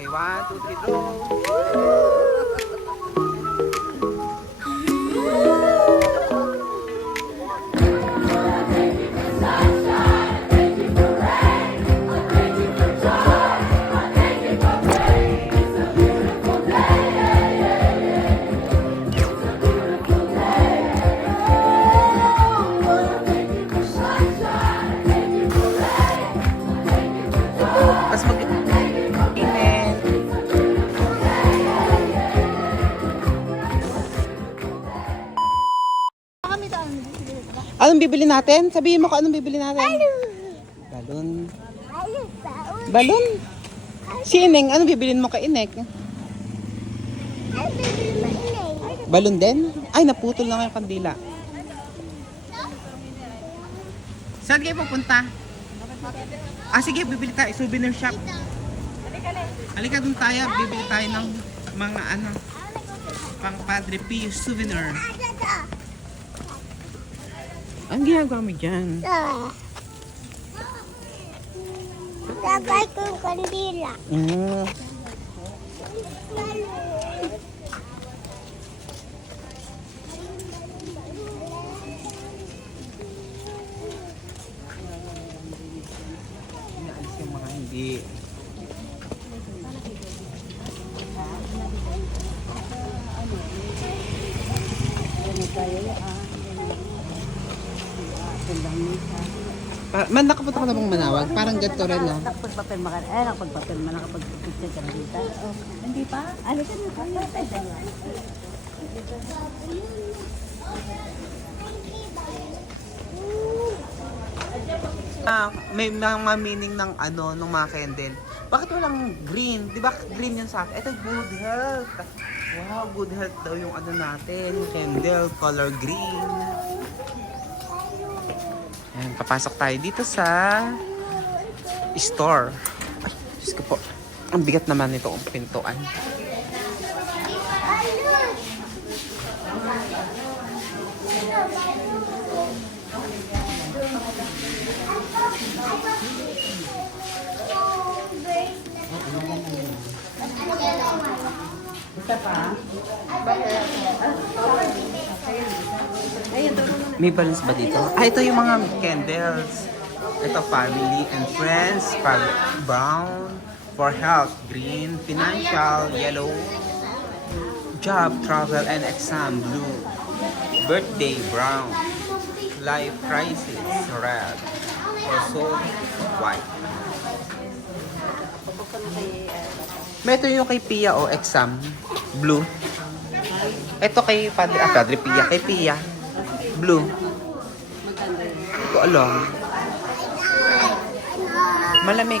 Okay, 1, 2, 3, go! Mas mag-init. Anong bibili natin? Sabihin mo ko anong bibili natin. Balon. Balon? Si Ineng, anong bibilin mo kay Inek? Balon din? Ay, naputol na nga yung kandila. Saan kayo pupunta? Ah, sige, bibili tayo. Souvenir shop. Halika dun tayo. Bibili tayo ng mga ano, pang Padre Pio souvenir. Ang ginagawa mo dyan? Lagay ko yung kandila. Inaalis yung mga hindi. Man, nakapunta ka na bang Manawag? Parang ganito rin, no? Nakapagpapirma ka, nakapagpapirma, nakapag-picture ka na dito. Oh, hindi pa? Alisan mo tayo. May mga meaning ng ano, ng mga candle. Bakit walang green? Di ba green yun sa akin? Ito, good health. Wow, good health daw yung ano natin. Candle, color green. Ayan, papasok tayo dito sa store. Ay, Diyos ko po. Ang bigat naman nito ang pintuan. May balance ba dito? Ah, ito yung mga candles. Ito, family and friends. Brown. For health, green. Financial, yellow. Job, travel, and exam, blue. Birthday, brown. Life crisis, red. Also, white. May ito yung kay Pia o exam, blue. Ito kay Padre Pia, kay Pia. Blue. Hindi ko alam. Malamig.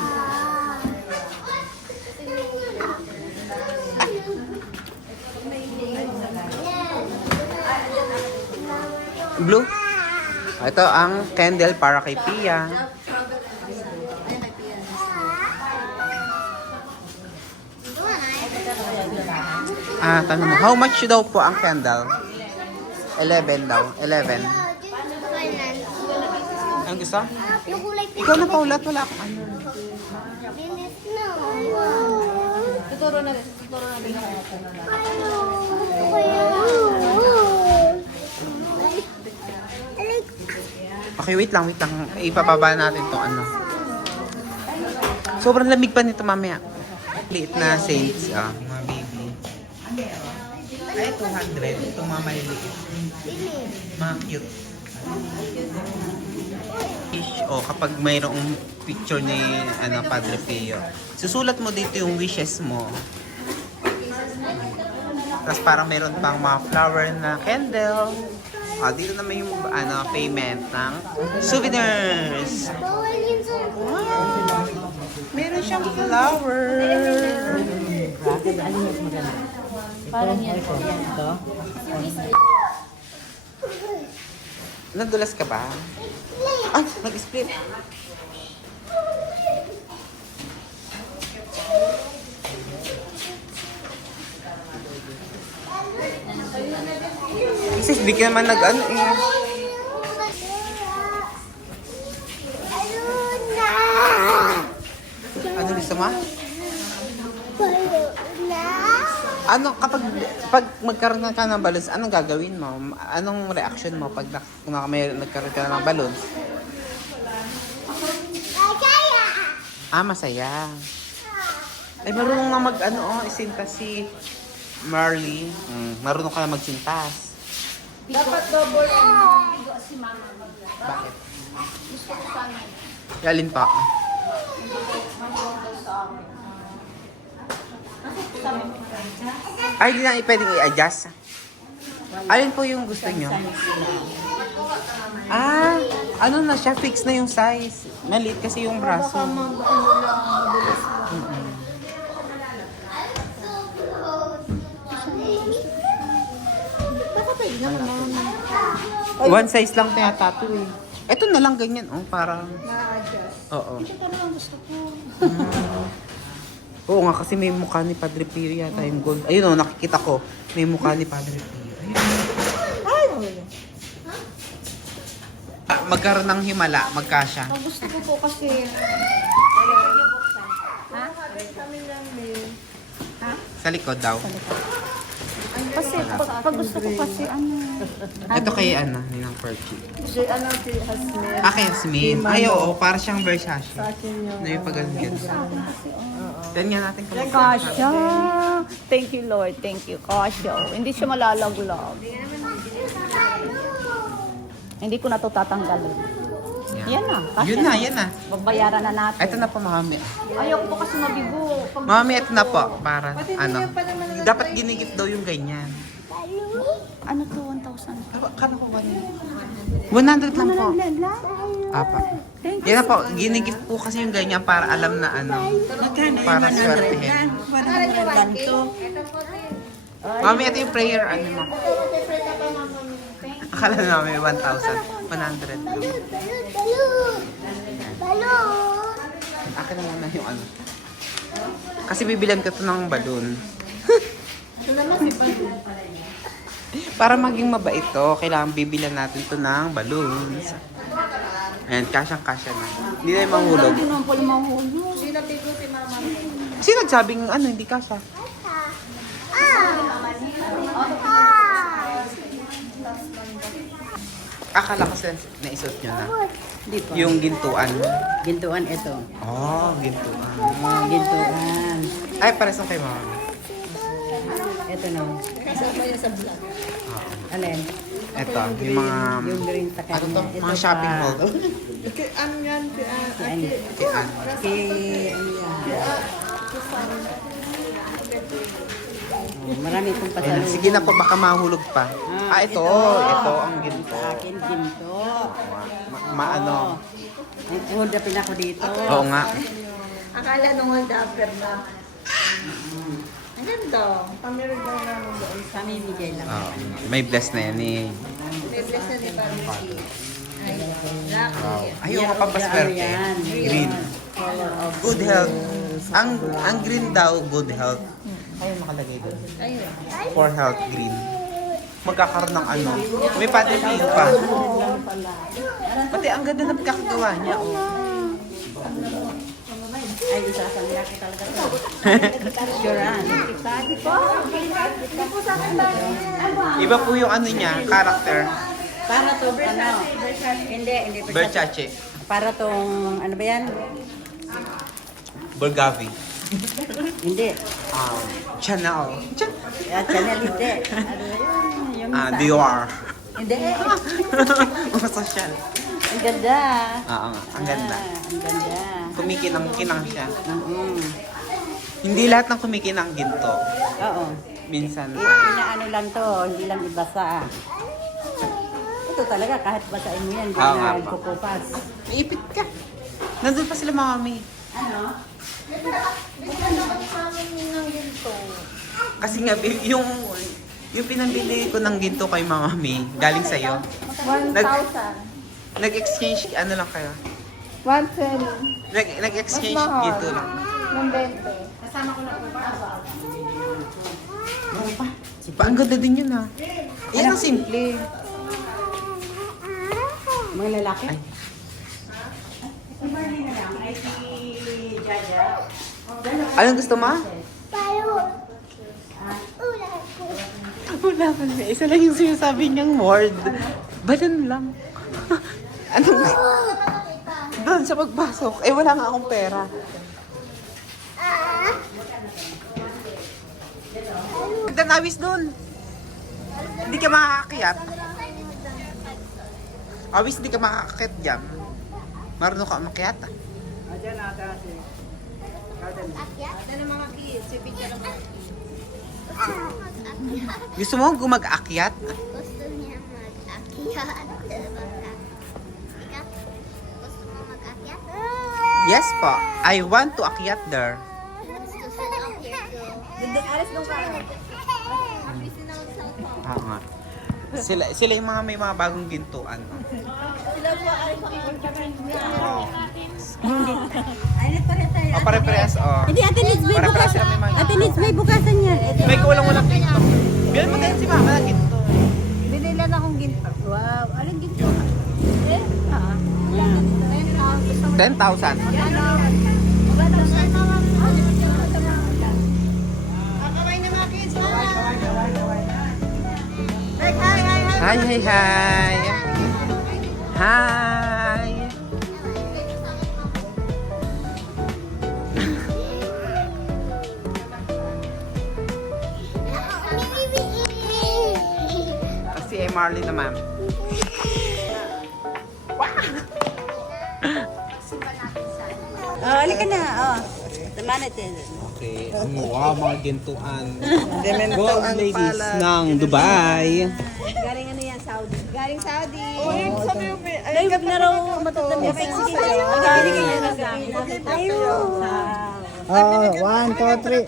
Blue. Ito ang candle para kay Pia. Ah, tanong mo. How much daw po ang candle? 11 daw. 11. Ang gusto? Yung kulay pink. Ikaw na paulat. Wala akong ano. Binis na. Tuturo na rin. Okay, wait lang. Ipapaba natin tong ano. Sobrang lamig pa nito mamaya. Liit na saints. Ah, mga baby. Ay, 200. Itong mga maliliit. Mga cute. O, kapag mayroong picture ni Padre Pio, susulat mo dito yung wishes mo. Tapos parang meron pang mga flower na candle. Dito naman yung payment ng souvenirs. Bawal yun sa... Wow! Meron siyang flower. Ano mas maganda? Parang yan. Ito? Nadulas ka ba? Ay, nag-split. Kasi di ka naman nag-ano eh. Ano gusto mo? Na. Ano, pag magkaroon ka ng balloons, anong gagawin mo? Anong reaction mo pag nagkaroon ka ng balloons? Kaya. Masaya. Ay, marunong nga isinta si Marley. Marunong ka na magsintas. Dapat double ang bigo si mama. Bakit? Gusto ko sana. Alin pa? Maluwag daw sa akin. Kasi sabi mo Ay, hindi na pwedeng i-adjust. Alin po yung gusto nyo? Ano na siya? Fix na yung size. Maliit kasi yung braso. One size lang tinatato eh. Ito na lang ganyan, parang... Oo. Oo nga, kasi may mukha ni Padre Pio yata yung gold. Ayun nakikita ko. May mukha ni Padre Pio. Ayun. Magkaroon ng himala, magkasya. gusto ko po kasi. Sa likod daw. Kasi pag gusto ko kasi Ito kay Ninang Perky. Si Hasmin. Kay Yasmin. Ay, oo, para siyang Versace. Na yung pag-ganyan. Ganyan natin kung Kasha. Thank you, Lord. Thank you, Kasha. Hindi siya malalaglag. Hindi ko na ito tatanggalin. Yan na. Kasha Yan na. Babayaran na natin. Ito na po, mami. Ayaw po kasi mabigo. Mami, ito na po. Para, dapat ginigit daw yung ganyan. Ano to, 1,000? Kala ko 100 lang po. Apa. Yan na po, ginigit po kasi yung ganyan para alam na para swertehin. Mami, ito yung prayer, mo. Akala namin 1,000. 100 lang. Balon. Akin na muna yung Kasi bibilan ko to ng balon. Para maging mabait to, kailangan bibilan natin to ng balloons. Ayan, kasyang-kasya na. Hindi na yung mahulog. Hindi naman pala mahulog. Sino nagsabing hindi kasya? Akala kasi naisot nyo na. Hindi pa. Yung gintuan. Gintuan ito. Gintuan. Gintuan. Ay, pares lang kay mama. Ito na. Kasama yan sa vlog. Alin? Ito, yung mga... Yung green sa kanya. Ito mga shopping pa. mall. Si ano? Kaya Marami pong pasalubong. sige na po, baka mahulog pa. Ito ang ginto. Sa akin, ginto. Maano. Hold upin ako dito. Oo nga. Akala nung hold upper na. Ang ganda. Pamiligay namin doon. Pamimigay lang. May bless na yan eh. May bless na ni Pamili. Wow. Ayaw ka pa ba swerte? Green. Good health. Ang green daw, good health. Ayun nakalagay doon. For health, green. Magkakaroon ng May Padre Pio pa. Pati ang ganda ng pagkakagawa niya. Ay, isasangla ko talaga ito. Sure, Iba po yung niya, character. para to, hindi Versace. para tong, ano ba yan? Bulgavi. Hindi. Chanel. Chanel, hindi. Ano yun? Yung sa- Dior. Hindi. Mga social. Ang ganda. Oo nga, ang ganda. Ang ganda. Kumikinang-kinang siya. Mm-mm. Hindi lahat ng kumikinang ginto. Oo. Minsan. Inaano lang to, hindi lang ibasa. Ito talaga, kahit basahin mo yan, hindi Oo nga na pa. kukupas. Naipit ka. Nandun pa sila mami. Ano? Kasi nga, yung pinambili ko ng ginto kay mami, galing sa'yo. 1,000. Nag-exchange, lang kayo? 120. Nag-exchange Mas mahal. ginto lang. Ng 20. Ang ganda din yun Yan ang simple. Mga lalaki? Ay. Anong gusto mo? Wala pa na. Isa lang yung sinasabi niyang word. Balon lang. Ano? Doon sa pagpasok. Eh, wala nga akong pera. Nawis doon. Hindi ka makakakyat. Awis, hindi ka makakakyat dyan. Marunong ka umakyat. Gusto mo gumag-akyat? Gusto niya mag-akyat. Gusto mo mag-akyat? Yes po. I want to akyat there. Gusto siya mag-akyat. Oo nga. Sila yung mga may mga bagong gintuan. O, pare-parehas, o. Hindi, Ate Liz, may Pare-parehas bukasan. sila may mga Ate Liz, may bukasan yan. May kulang-walang ginto. Bilan mo din si mama na ginto. Binilan akong ginto. Wow, anong ginto? 10,000. Hi, hi, hi. Hi. Si Marley naman. Oh, halika na. Oh. Tama natin. Okay. Wow, mga gintuan. Gold ladies ng Dubai. Galing ano yan, Saudi. Galing Saudi. Ay, wag na raw matutanda. Sige, bibigyan niya ng gamit. Ayun. Oh, 1, 2, 3.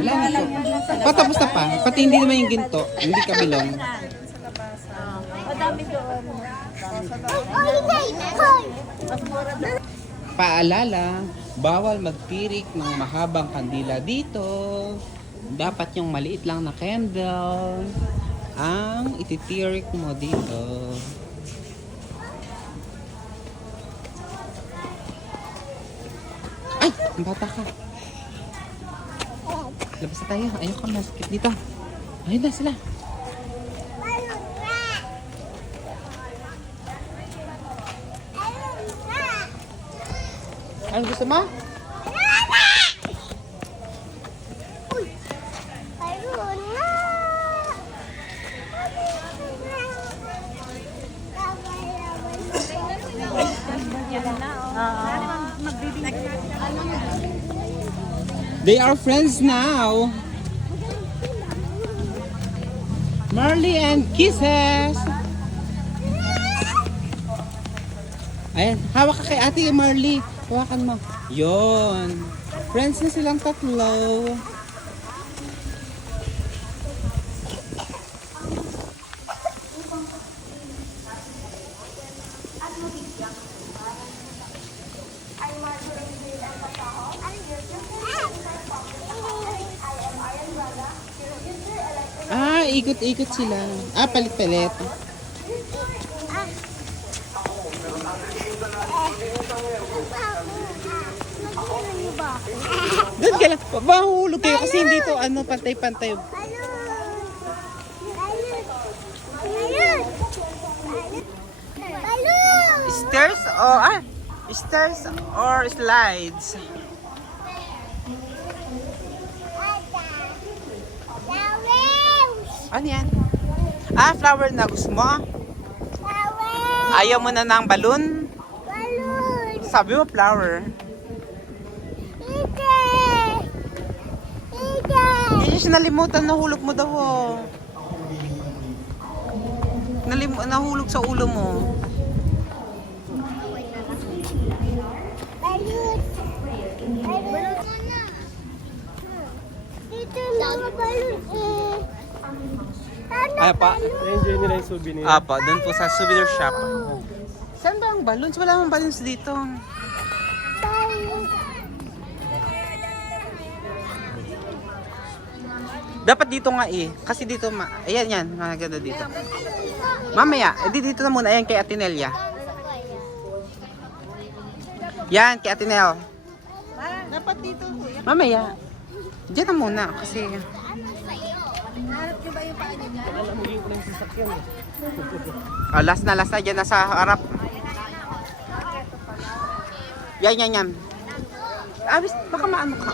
Wala na po. Patapos na pa. Pati hindi naman yung ginto. Hindi kabilong. Madami doon. Paalala, bawal magtirik ng mahabang kandila dito. Dapat yung maliit lang na candle ang ititirik mo dito. Ay! Ang bata ka. Labas na tayo. Ayoko na. Sakit dito. Ayun na sila. Ano gusto mo? They are friends now. Marley and kisses. Ayan, hawak ka kay ate Marley. Hawakan mo. Yon. Friends na silang tatlo. Ah, ikot-ikot sila. Ah, palit-palit. Doon ka lang. Mahulog kayo kasi hindi to ano, pantay-pantay. Stairs or stairs or slides? Ano yan? Ah, flower na gusto mo? Ayaw mo na ng balloon? Sabi mo flower. Hindi siya nalimutan, nahulog mo daw. Oh. Nahulog sa ulo mo. Ay pa. Enjoy nila yung souvenir. Apa, doon po sa souvenir shop. Saan ba ang balloons? Wala mang balloons dito. Dapat dito nga eh. Kasi dito, ayan yan. Maganda dito. Mamaya, dito na muna. Ayan kay Atinelia. Yan, kay Atinel. Dapat dito. Mamaya. Diyan na muna. Kasi Oh, last na dyan na sa harap. Yan. Abis, baka maano ka.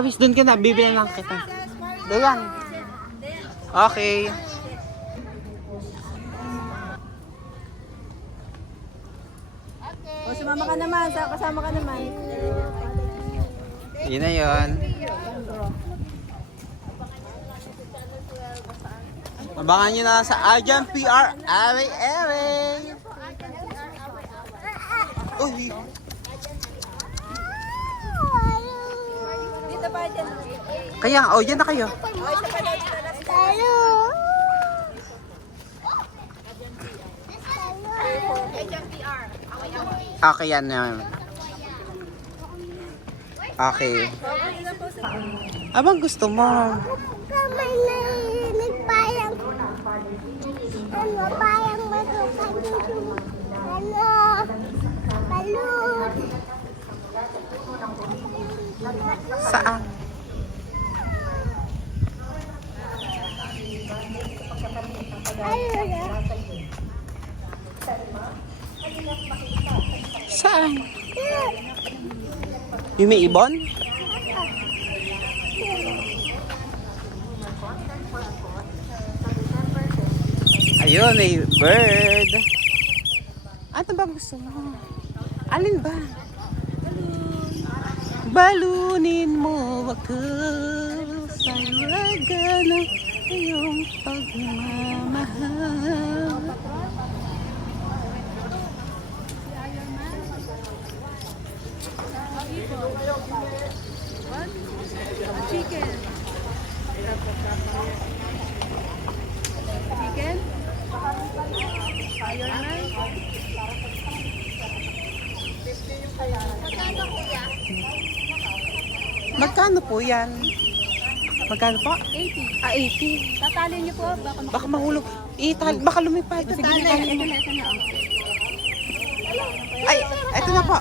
Abis, dun ka na. Bibili lang kita. Dayan. Okay. O, sumama ka naman. Kasama ka naman. Yun na yun. Abangan nyo na sa Arjan PR. Aray. Uy. Dito ba dyan? Kaya, yan na kayo. Okay, yan na. Okay. Abang gusto mo? Kamay na nagpayang payang matukan dito. Balut. Saan? Saan? Yung may ibon? Ayun, may bird. Ano ba gusto mo? Alin ba? Balunin mo ako sa laga ng iyong pagmamahal. Chicken. Chicken? Fireman? Magkano po yan? Magkano po? 80. 80. Tatali niyo po. Baka mahulog. Baka lumipad. Sige, ito na. Ay, eto na po.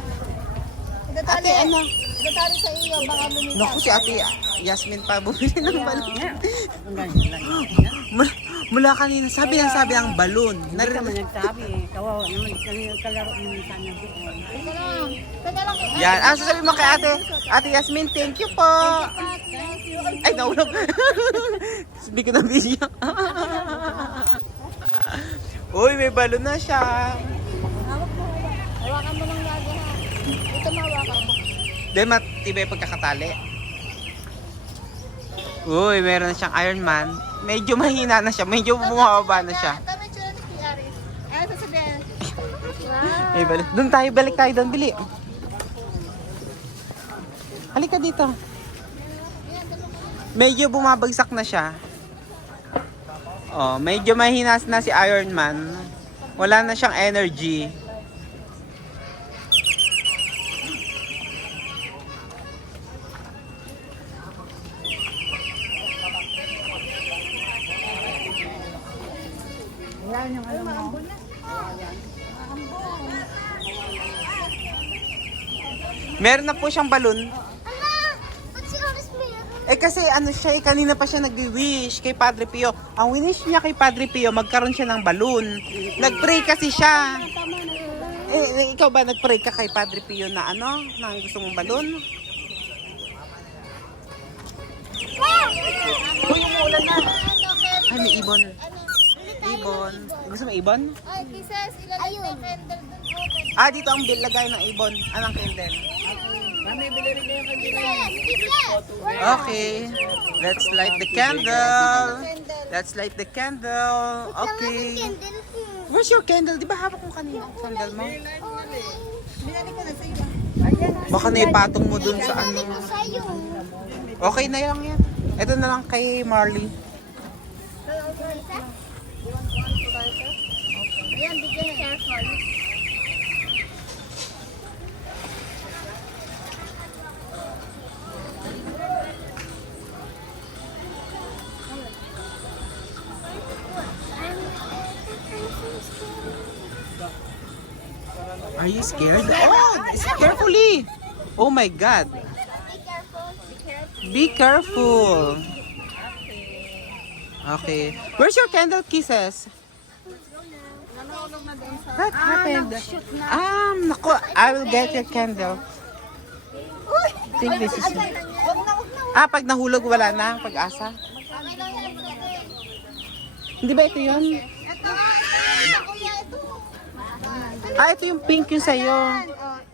Itatali. Ate, ano? Itatali sa iyo. Baka lumipad. Naku, si Ate Yasmin pa bumili ng balon. Mula kanina, sabi ng balon. Hindi ka man nagsabi eh. Kawawa naman. Kalaro naman sana doon. Yan. Sasabihin mo kay Ate Yasmin, thank you po. Ay, naulog. Sabi ko na video. Uy, may balon na siya. Hawakan mo ng lagi ha. Ito mahawakan mo. Dahil matibay pagkakatali. Uy, meron na siyang Iron Man. Medyo mahina na siya. Medyo bumababa na siya. Tama yung tsura ni Aris. Ay, sasabihin. May balon. Doon tayo, balik tayo doon. Bili. Halika dito. Medyo bumabagsak na siya. Oh, medyo mahina na si Iron Man. Wala na siyang energy. Yan yung ano mo. Meron na po siyang balon. Ala! Ba't si Aris meron? Eh kasi ano siya, kanina pa siya nag-wish kay Padre Pio. Ang winish niya kay Padre Pio, magkaroon siya ng balon. Nag-pray kasi siya. Ikaw ba nag-pray ka kay Padre Pio na ano? Na gusto mong balon? Uy, umuulan na. Ay, may ibon. Ibon. Gusto mo ibon? Ay, kisas, ilalagay na candle dun. Dito ang lagay ng ibon. Anong candle? Kisas! Okay. Let's light the candle. Let's light the candle. Okay. Candle. Where's your candle? Di ba hawak mo kanina ang candle mo? Binali ko na sa iyo. Baka naipatong mo dun sa ano. Ito sa'yo. Okay na lang yan. Ito na lang kay Marley. Ayan, bigyan careful. Are you scared? Oh, carefully. Oh my God. Be careful. Be careful. Be careful. Okay. Where's your candle, Kisses? What happened? Naku, I will get your candle. Think this is... pag nahulog, wala na ang pag-asa. Hindi ba ito yun? Ito yung pink yung sa'yo.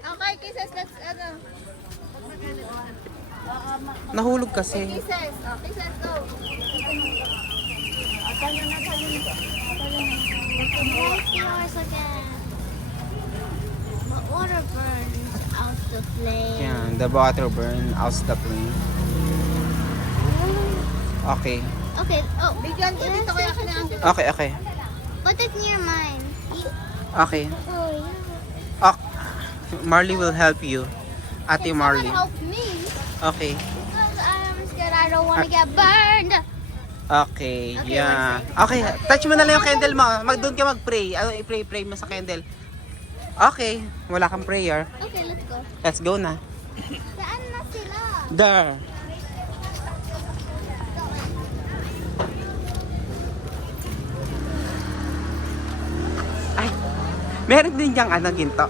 Okay, kisses, let's, Nahulog kasi. kisses. Oh, kisses, go. Where's yours again? The water burns out the flame. Yan, the water burn out the flame. Okay. Okay, oh, bigyan ko dito kaya kailangan ko. Okay. Put it near mine. Okay. Oh, yeah. Marley will help you. Ate Can Marley. someone help me? Okay. Because I'm scared I don't want to get burned. Okay, Okay, yeah. Okay, touch mo na lang yung candle mo. Doon ka mag-pray. I-pray mo sa candle. Okay, wala kang prayer. Okay, let's go. Let's go na. Saan na sila? There. Ay, meron din diyang ginto.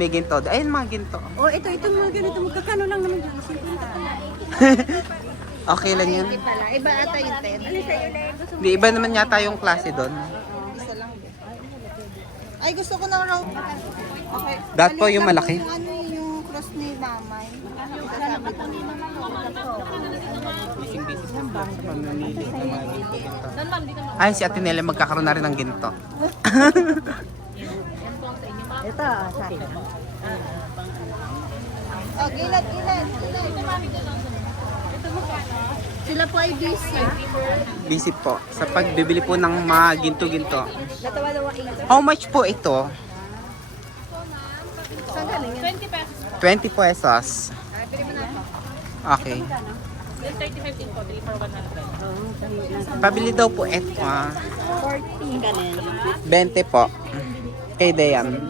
May ginto. Ayun mga ginto. Oh, ito mga ganito. Magkakano lang naman dyan? 50. Okay lang yan. Pala, iba ata yung 10. Ano sa'yo, Le? Gusto Di iba naman yata yung klase doon. isa lang. Ay, gusto ko na raw. Okay. That po yung malaki. Yung ano yung cross ni Mamay. Sabi ko ni Ay, si Ate Nela magkakaroon na rin ng ginto. Ito, sa akin. Oh, gilad. Sila po ay busy. Busy po sa pagbibili po ng mga ginto-ginto. How much po ito? Saan galing yan? 20 pesos. Okay. 30-15 po, 3 for 100. Pabili daw po ito. 40 ganin. 20 po. Kay Dayan.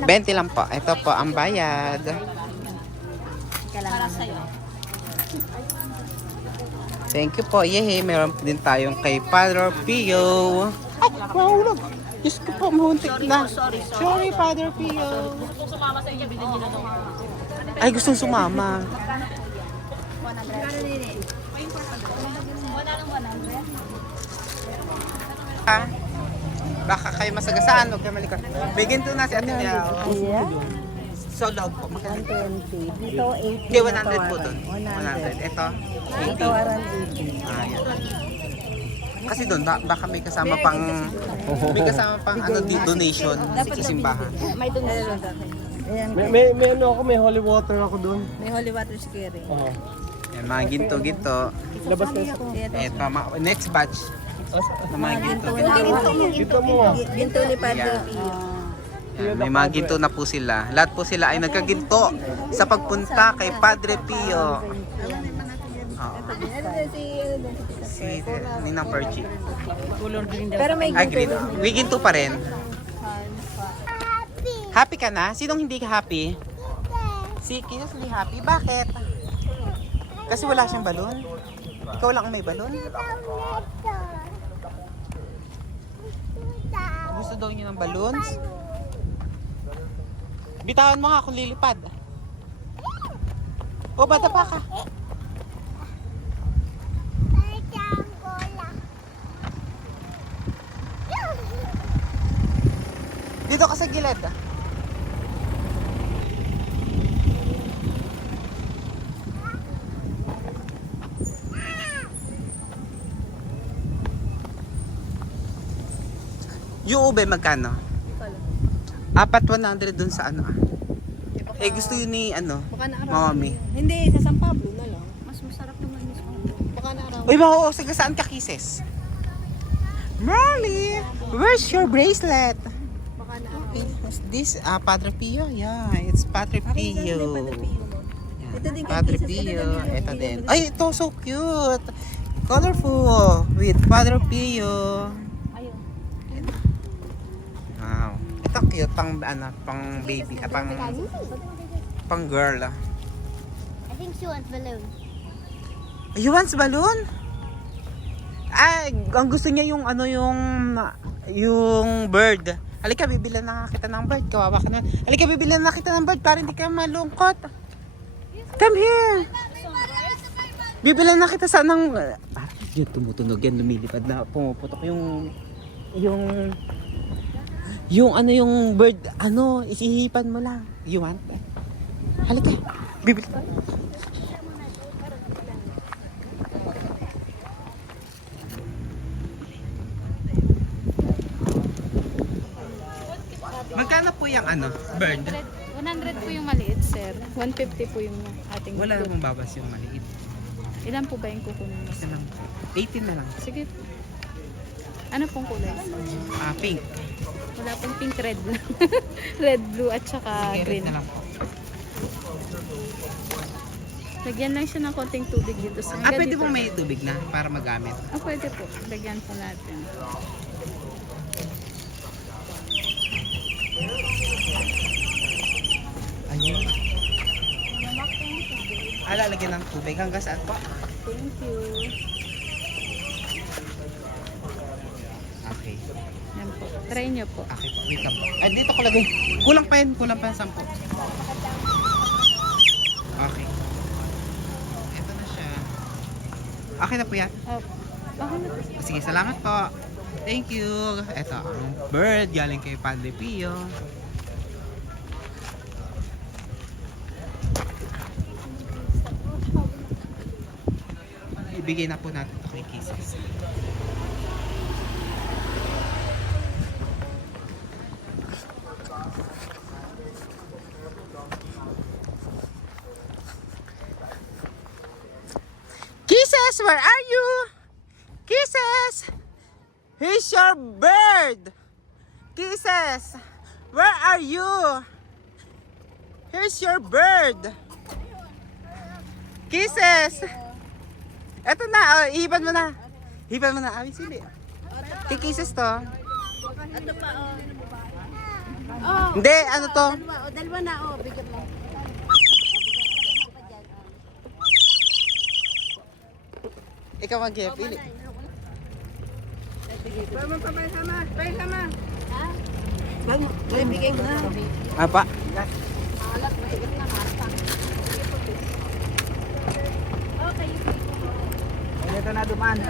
20 lang po. Ito po ang bayad. Para sa'yo. Thank you po. Yehey, meron din tayong kay Padre Pio. Ay, mahulog. Diyos ko po, mahuntik na. Sorry, Padre Pio. Kung sumama sa inyo, bilhin nyo na daw. Ay, gustong sumama. Baka kayo masagasaan, huwag kayo malikot. May ginto na si Ate Nea. Yeah. So, log po. Magkano? 120. Dito, 80. Hindi, 100 po doon. 100. Ito, 80. Tawaran 80. Ayan. Kasi doon, baka may kasama pang donation sa simbahan. May donation. Ayan. May ano ako, may holy water ako doon. May holy water square. Oo. Yan, mga ginto-ginto. Labas na sa... Ito, next batch. Ng mga ginto-ginto. Dito mo ah. Ginto ni Padre Yeah. Pio. Yan, may mga ginto na po sila. Lahat po sila ay nagkaginto sa pagpunta kay Padre Pio. Oo. Si Ninang Perchi. Pero may Ay, green. May ginto pa rin. Happy ka na? Sinong hindi ka happy? Si Kinsley happy. Bakit? Kasi wala siyang balon. Ikaw lang ang may balon. Gusto daw niyo ng balloons? Bitawan mo nga kung lilipad. O, bata pa ka. Dito ka sa gilid. Yung ube magkano? 400 dun sa ano. Eh gusto yun ni ano, Mami. Hindi, sa San Pablo na lang. Mas masarap naman mismo. Baka na araw. Uy, baka saga saan ka kisses? Marley, where's your bracelet? Baka na araw. Is this Padre Pio? Yeah, it's Padre Pio. Ito din kay Padre Kisses. Pio. Ito din. Ay, ito so cute. Colorful with Padre Pio. Ayun. Wow. Ito cute pang ano, pang baby, pang girl. I think she wants balloon. You want balloon? Ay, ang gusto niya yung ano yung bird. Halika, bibilan na kita ng bird. Kawawa ka na. Halika, bibilan na kita ng bird para hindi ka malungkot. Come here. Bibilan na kita sa ng... Yun, tumutunog yan, lumilipad na. Pumuputok yung bird, isihipan mo lang. You want? Halika, bibili tayo. Magkano po yung bird? 100 po yung maliit, sir. 150 po yung ating Wala namang babas yung maliit. Ilan po ba yung kukunin mo? Isa lang. 18 na lang. Sige. Ano pong kulay? Pink. Wala pong pink, red lang. Red, blue, at saka Sige, green. red na lang po. Lagyan lang siya ng konting tubig dito. Sa Pwede dito. pong may tubig na para magamit. Pwede po. Lagyan po natin. Ayun. Lalagyan ng tubig hanggang saan po? Thank you. Okay. Yan po. Try nyo po. Okay po. Wait lang po. Ay, dito ko lagay. Kulang pa yan. Kulang pa yung 10. Okay. Ito na siya. Okay na po yan. Okay na po. Sige, salamat po. Thank you. Ito ang bird galing kay Padre Pio. Ibigay na po natin ito kay Kisses. Kisses, where are you? Kisses! Here's your bird! Kisses! Where are you? Here's your bird! Kisses! Eto na, ihipan mo na. Hipan mo na, awi sili. Kay Kisses to. Ito pa, Hindi, ano to? Dalawa na, bigyan mo. Ikaw mag-pili. Bigay ko na. Apa? Ito na duman.